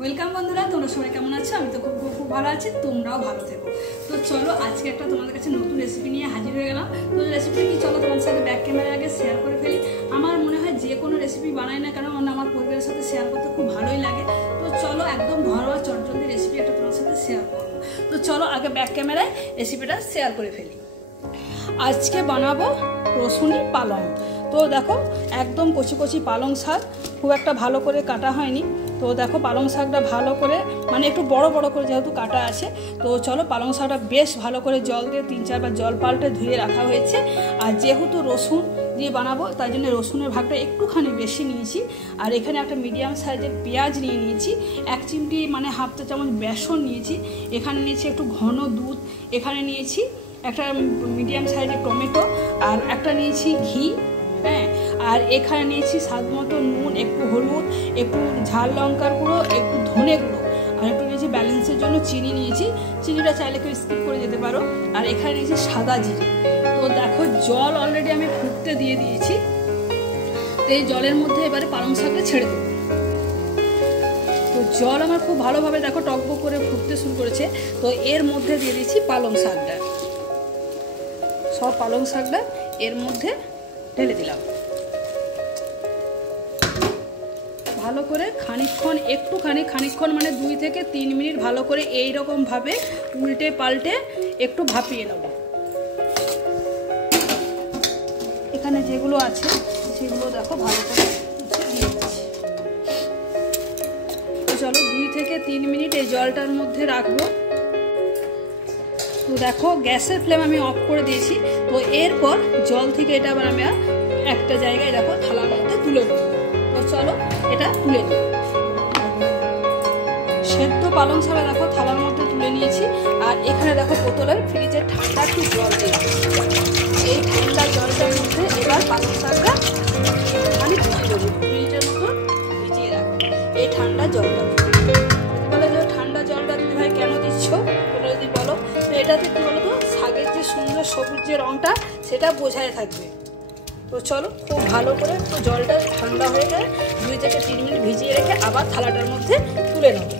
Welcome বন্ধুরা, তোমরা সবাই কেমন আছো? আমি তো খুব ভালো আছি, তোমরাও ভালো থেকো। তো চলো আজকে একটা তোমাদের কাছে নতুন রেসিপি নিয়ে হাজির হয়ে গেলাম। তো রেসিপিটা কি চলো তোমাদের সাথে ব্যাক ক্যামেরার আগে শেয়ার করে ফেলি। আমার মনে হয় যে কোনো রেসিপি বানাই না কেন আমার পরিবারের সাথে শেয়ার করতে খুব ভালোই লাগে। তো চলো একদম ঘরোয়া চটজলদি রেসিপি একটা তোমার সাথে শেয়ার করবো। তো চলো আগে ব্যাক ক্যামেরায় রেসিপিটা শেয়ার করে ফেলি। আজকে বানাবো রসুনি পালং। তো দেখো একদম কচি কচি পালং শাক, খুব একটা ভালো করে কাটা হয়নি। তো দেখো পালং শাকটা ভালো করে মানে একটু বড় বড় করে যেহেতু কাটা আছে, তো চলো পালং শাকটা বেশ ভালো করে জল দিয়ে 3-4 বার জল পাল্টে ধুয়ে রাখা হয়েছে। আর যেহেতু রসুন দিয়ে বানাবো তাই জন্য রসুনের ভাগটা একটুখানি বেশি নিয়েছি। আর এখানে একটা মিডিয়াম সাইজের পেঁয়াজ নিয়ে নিয়েছি, 1 চিমটি মানে হাফ চা চামচ বেসন নিয়েছি, এখানে নিয়েছি একটু ঘন দুধ, এখানে নিয়েছি একটা মিডিয়াম সাইজের টমেটো, আর একটা নিয়েছি ঘি, হ্যাঁ, আর এখানে নিয়েছি স্বাদ মতো নুন, একটু হলুদ, একটু ঝাল লঙ্কার গুঁড়ো, একটু ধনে গুঁড়ো, আর একটু নিয়েছি ব্যালেন্সের জন্য চিনি নিয়েছি। চিনিটা চাইলে কেউ স্কিপ করে যেতে পারো। আর এখানে নিয়েছি সাদা জিরে। তো দেখো জল অলরেডি আমি ফুটতে দিয়ে দিয়েছি। তো এই জলের মধ্যে এবারে পালং শাকটা ছেড়ে দেবো। তো জল আমার খুব ভালোভাবে দেখো টকবক করে ফুটতে শুরু করেছে। তো এর মধ্যে দিয়ে দিয়েছি পালং শাকটা, সব পালং শাকটা এর মধ্যে ঢেলে দিলাম। ভালো করে খানিকক্ষণ মানে 2 থেকে 3 মিনিট ভালো করে এই রকম ভাবে উল্টে পাল্টে একটু ভাপিয়ে নেব। এখানে যেগুলো আছে সেগুলো দেখো ভালো করে দিয়ে দিচ্ছি। তো চলো 2 থেকে 3 মিনিট এই জলটার মধ্যে রাখবো। তো দেখো গ্যাসের ফ্লেম আমি অফ করে দিয়েছি। তো এরপর জল থেকে এটা আবার আমি একটা জায়গায় দেখো থালার মধ্যে তুলে দেবো। তো চলো এটা তুলে নিই। সেদ্ধ পালং শাক দেখো থালার মধ্যে তুলে নিয়েছি। আর এখানে দেখো বোতলের ফ্রিজের ঠান্ডা একটু জল দিয়েছি। এই ঠান্ডা জলটার মধ্যে এবার পালং শাকটা আমি ভিজিয়ে দেবো, 2 মিনিটের মতো ভিজিয়ে রাখবো এই ঠান্ডা জলটা। বলে যে ঠান্ডা জলটা দিদি ভাই কেন দিচ্ছ, তোমরা যদি বলো। তো এটাতে কি বলো তো, শাকের যে সুন্দর সবুজ যে রঙটা সেটা বোঝায় থাকবে। তো চলো খুব ভালো করে একটু জলটা ঠান্ডা হয়ে গেলে 2 থেকে 3 মিনিট ভিজিয়ে রেখে আবার থালাটার মধ্যে তুলে নেব।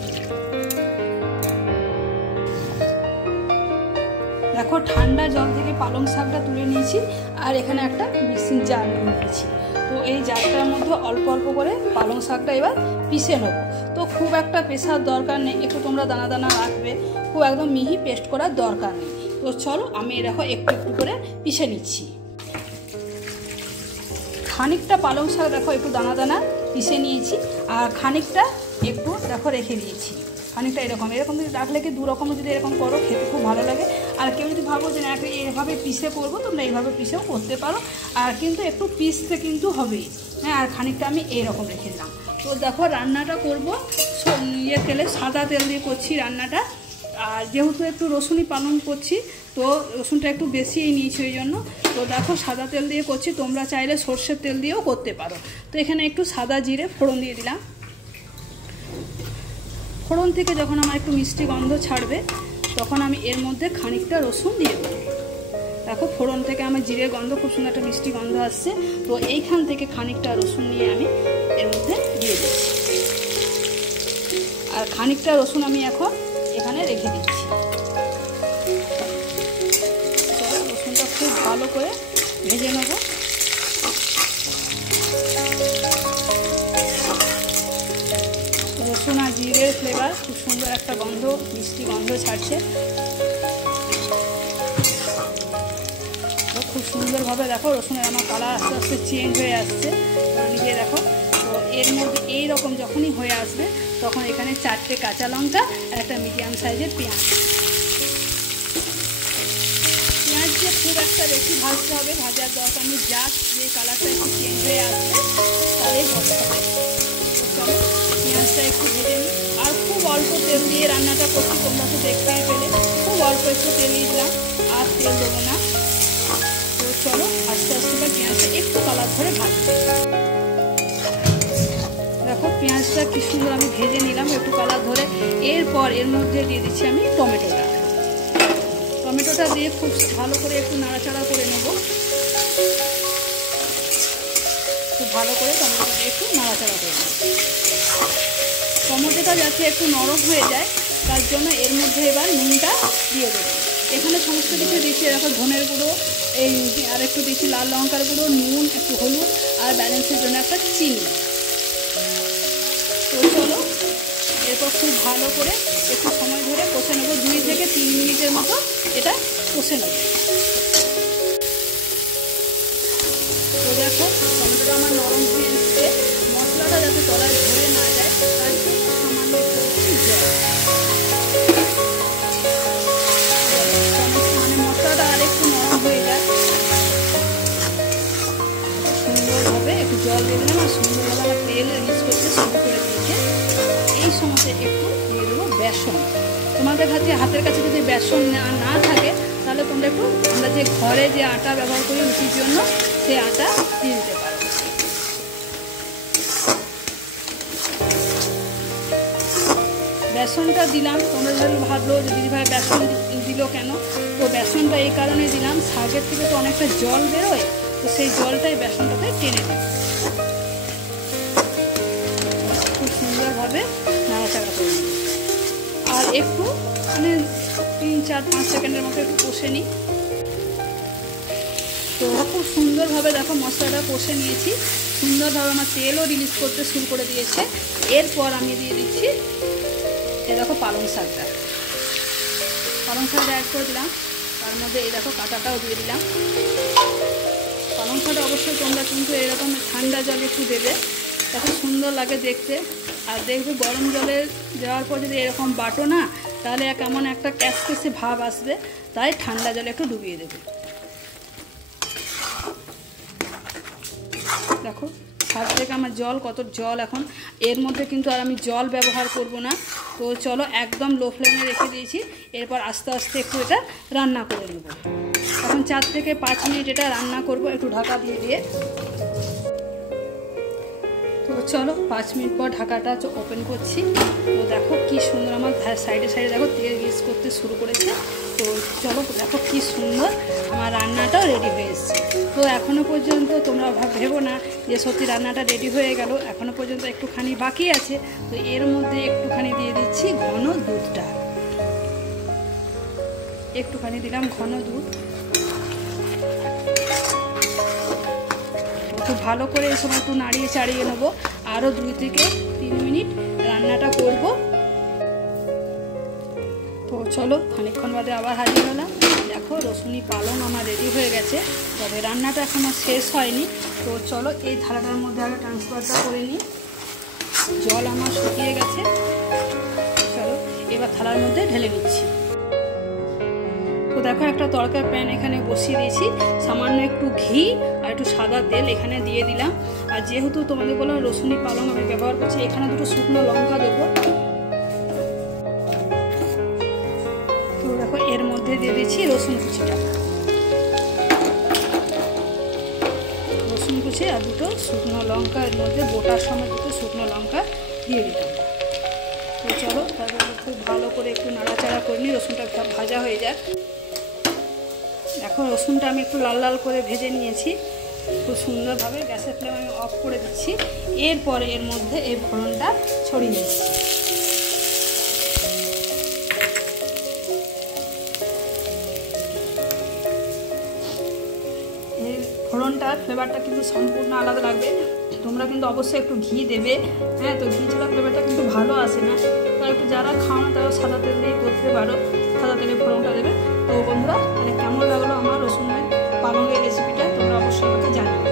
দেখো ঠান্ডা জল থেকে পালং শাকটা তুলে নিয়েছি। আর এখানে একটা মিক্সিং জার নিয়েছি। তো এই জারটার মধ্যে অল্প অল্প করে পালং শাকটা এবার পিষে নেব। তো খুব একটা পেশার দরকার নেই, একটু তোমরা দানা দানা রাখবে, খুব একদম মিহি পেস্ট করার দরকার নেই। তো চলো আমি দেখো একটু একটু করে পিষে নিচ্ছি। খানিকটা পালং শাক দেখো একটু দানা দানা পিষে নিয়েছি, আর খানিকটা একটু দেখো রেখে দিয়েছি। খানিকটা এরকম যদি রাখলে কি 2 রকম যদি এরকম করো খেতে খুব ভালো লাগে। আর কেউ যদি ভাবো যে না এইভাবে পিষে করবো, তোমরা এইভাবে পিষেও করতে পারো। আর কিন্তু একটু পিষতে কিন্তু হবেই, হ্যাঁ। আর খানিকটা আমি এইরকম রেখে দিলাম। তো দেখো রান্নাটা করবো তেলে, সাদা তেল দিয়ে করছি রান্নাটা। আর যেহেতু একটু রসুনি পালং করছি, তো রসুনটা একটু বেশিই নিয়েছি ওই জন্য। তো দেখো সাদা তেল দিয়ে করছি, তোমরা চাইলে সর্ষের তেল দিয়েও করতে পারো। তো এখানে একটু সাদা জিরে ফোড়ন দিয়ে দিলাম। ফোড়ন থেকে যখন আমার একটু মিষ্টি গন্ধ ছাড়বে তখন আমি এর মধ্যে খানিকটা রসুন দিয়ে দেবো। দেখো ফোড়ন থেকে আমার জিরের গন্ধ, খুব সুন্দর একটা মিষ্টি গন্ধ আসছে। তো এইখান থেকে খানিকটা রসুন নিয়ে আমি এর মধ্যে দিয়ে দিচ্ছি। আর খানিকটা রসুন আমি এখন এখানে রেখে দিচ্ছি। রসুনটা খুব ভালো করে ভেজে নেব। রসুন আর জিরের ফ্লেভার খুব সুন্দর একটা গন্ধ, মিষ্টি গন্ধ ছাড়ছে। খুব সুন্দরভাবে দেখো রসুনের আমার কালার আস্তে আস্তে চেঞ্জ হয়ে আসছে নিজে দেখো। তো এর মধ্যে এইরকম যখনই হয়ে আসবে তখন এখানে 4টে কাঁচা লঙ্কা আর একটা মিডিয়াম সাইজের পেঁয়াজ। পেঁয়াজ দিয়ে খুব একটা বেশি ভাজতে হবে, ভাজার দরকার নেই, জাস্ট যে কালারটা একটু চেঞ্জ হয়ে আসবে তাহলেই ভাজতে হবে। চলো পেঁয়াজটা একটু ভেজে নিই। আর খুব অল্প তেল দিয়ে রান্নাটা করছি, তোমরা তো দেখতেই পেলে। খুব অল্প একটু তেল দিয়ে দিলাম, আর তেল দেবো না। তো চলো আস্তে আস্তে পেঁয়াজটা একটু কালার ধরে ভাজবে। দেখো পেঁয়াজটা কি সুন্দর আমি ভেজে নিলাম একটু কালার ধরে। এরপর এর মধ্যে দিয়ে দিচ্ছি আমি টমেটোটা। টমেটোটা দিয়ে খুব ভালো করে একটু নাড়াচাড়া করে নেব। খুব ভালো করে টমেটোটা একটু নাড়াচাড়া করে নেব। টমেটোটা যাতে একটু নরম হয়ে যায় তার জন্য এর মধ্যে এবার নুনটা দিয়ে দেবো। এখানে সমস্ত কিছু দিচ্ছি, দেখো ধনের গুঁড়ো, এই আর একটু দিচ্ছি লাল লঙ্কার গুঁড়ো, নুন, একটু হলুদ আর ব্যালেন্সের জন্য একটা চিনি। তো চলো এরপর খুব ভালো করে একটু সময় ধরে কষে নেবো, 2 থেকে 3 মিনিটের মতো এটা কষে নেব। তো দেখো টমেটোটা আমার নরম হয়ে এসছে, মশলাটা যাতে তলায় ধরে না যায় তার জন্য সামান্য একটু দিচ্ছি জল। মানে মশলাটা আর একটু নরম হয়ে যায়, সুন্দরভাবে একটু জল দিয়ে দিলাম আর সুন্দরভাবে আমার তেল রিলিজ করতে শুরু করে দিয়েছে। এই সময়তে একটু দিয়ে দেবো বেসন। তোমাদের হাতের কাছে যদি বেসন না থাকে তাহলে তোমরা একটু আমরা যে ঘরে যে আটা ব্যবহার করি রুটির জন্য সেই আটা দিয়ে দিতে পারো। বেসনটা দিলাম, তোমরা ভাবলো যে দিদিভাই বেসন দিল কেন, তো বেসনটা এই কারণে দিলাম, শাকের থেকে তো অনেকটা জল বেরোয়, তো সেই জলটাই বেসনটাতে টেনে দেবে। খুব সুন্দরভাবে নাড়াচাড়া করে নেব আর একটু মানে 3-4-5 সেকেন্ডের মতো একটু কষে নিই। তো খুব সুন্দরভাবে দেখো মশলাটা কষে নিয়েছি, সুন্দরভাবে আমার তেলও রিলিজ করতে শুরু করে দিয়েছে। এরপর আমি দিয়ে দিচ্ছি এই দেখো পালং শাকটা অ্যাড করে দিলাম, তার মধ্যে এই দেখো কাঁটাটাও দিয়ে দিলাম। পালং শাকটা অবশ্যই তোমরা কিন্তু এরকম ঠান্ডা জল একটু দেবে, তখন সুন্দর লাগে দেখতে। আর দেখবে গরম জলে দেওয়ার পর যদি এরকম বাটো না তাহলে কেমন একটা ক্যাসকেসে ভাব আসবে, তাই ঠান্ডা জলে একটু ডুবিয়ে দেবে। দেখো শাক থেকে আমার কত জল এখন, এর মধ্যে কিন্তু আর আমি জল ব্যবহার করব না। তো চলো একদম লো ফ্লেমে রেখে দিয়েছি, এরপর আস্তে আস্তে একটু এটা রান্না করে নেব। এখন 4 থেকে 5 মিনিট এটা রান্না করব একটু ঢাকা দিয়ে। তো চলো 5 মিনিট পর ঢাকাটা ওপেন করছি। তো দেখো কি সুন্দর আমার সাইডে দেখো তেল রিলিজ করতে শুরু করেছে। তো চলো দেখো কি সুন্দর আমার রান্নাটাও রেডি হয়ে এসছে। তো এখনও পর্যন্ত তোমরা ভেবো না যে সত্যি রান্নাটা রেডি হয়ে গেল, এখনও পর্যন্ত একটুখানি বাকি আছে। তো এর মধ্যে একটুখানি দিয়ে দিচ্ছি ঘন দুধটা, একটুখানি দিলাম ঘন দুধ। খুব ভালো করে এই সময় একটু নাড়িয়ে চাড়িয়ে নেবো, আরও 2 থেকে 3 মিনিট রান্নাটা করব। তো চলো খানিকক্ষণ বাদে আবার হাজির হলাম। দেখো রসুনি পালং আমার রেডি হয়ে গেছে, তবে রান্নাটা এখনও শেষ হয়নি। তো চলো এই থালাটার মধ্যে আগে ট্রান্সফারটা করে নিই। জল আমার শুকিয়ে গেছে, চলো এবার থালার মধ্যে ঢেলে নিচ্ছি। তো দেখো একটা তরকার প্যান এখানে বসিয়ে দিয়েছি, সামান্য একটু ঘি আর একটু সাদা তেল এখানে দিয়ে দিলাম। আর যেহেতু তোমাদের বললাম রসুনি পালং আমি ব্যবহার করছি, এখানে 2 শুকনো লঙ্কা দেবো। তো দেখো এর মধ্যে দিয়ে দিচ্ছি রসুন কুচিটা, রসুন কুচি আর 2 শুকনো লঙ্কা, এর মধ্যে বোটার সময় 2 শুকনো লঙ্কা দিয়ে দিলাম। তো চলো তারপরে খুব ভালো করে একটু নাড়াচাড়া করে নিই, রসুনটা ভাজা হয়ে যায়। দেখো রসুনটা আমি একটু লাল লাল করে ভেজে নিয়েছি, খুব সুন্দরভাবে গ্যাসের ফ্লেম আমি অফ করে দিচ্ছি। এরপরে এর মধ্যে এই ফোড়নটা ছড়িয়ে দিচ্ছি। এই ফোড়নটার ফ্লেভারটা কিন্তু সম্পূর্ণ আলাদা লাগবে, তোমরা কিন্তু অবশ্যই একটু ঘি দেবে। হ্যাঁ, তো ঘি ছাড়া ফ্লেভারটা কিন্তু ভালো আসে না, তাই একটু যারা খাও না তারা সাদা তেল দিয়ে করতে পারো, সাদা তেলে ফোড়নটা দেবে। তো বন্ধুরা কেমন লাগলো আমার রসুনের পালংয়ের রেসিপিটা তোমরা অবশ্যই আমাকে জানাবে।